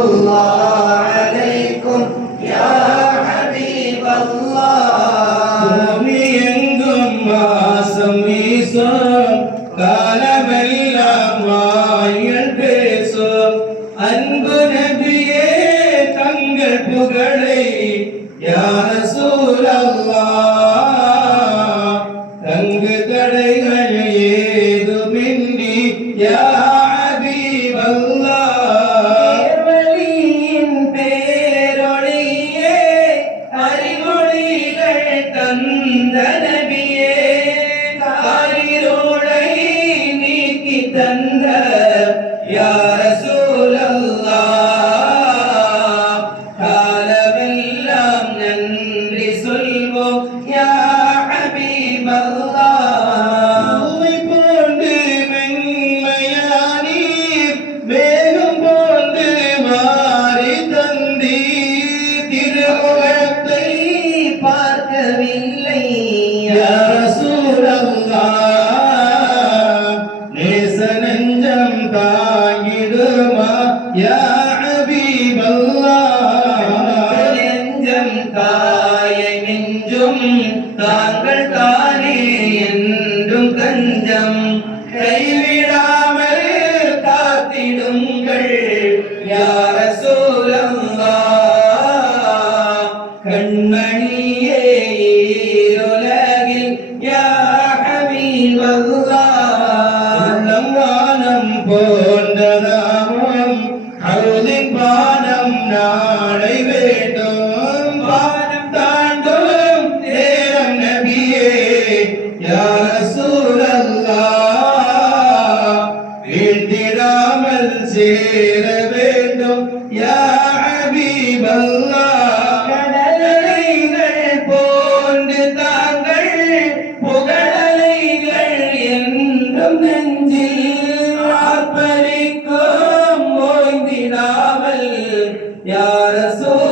الله عليكم يا حبيب الله பூமி எங்கும் வாசம் வீசும் காலமெல்லாம் வாயில் பேசும் அன்பு நபியே தங்கள் புகழை யா ரசூலல்லாஹ் தங்கு தடைகள் ஏதுமின்றி யா தந்த யா ரசூலல்லாஹ் காலமெல்லாம் நன்றி சொல்வோம் யா ஹபீபல்லாஹ் பூவை போன்று மென்மையானீர் மேகம் போன்று மாறி தந்தீர் திருமுகத்தை பார்க்கவில்லை யா ரசூலல்லாஹ் நெஞ்சம் தாங்கிடுமா யா ஹபீபல்லாஹ் நெஞ்சம் தாயை மிஞ்சும் தாங்கள் தானே என்றும் கஞ்சம் கைவிடாமல் காத்திடுங்கள் யா ரசூலல்லாஹ் கண்மணியே ஈருலகில் யா ஹபீபல்லாஹ் போன்றதாம் அருளின் பானம் நாளை வேண்டும் பானம் தாண்டும் நேரம் நபியே யா ரசூலல்லாஹ் வீழ்ந்திடாமல் சேர வேண்டும் யா ஹபீபல்லாஹ் கடலைகள் போன்று தாங்கள் புகழலைகள் என்றும் நெஞ்சில் ஆர்ப்பரிக்கும் ஓய்ந்திடாமல் யா ரசூல்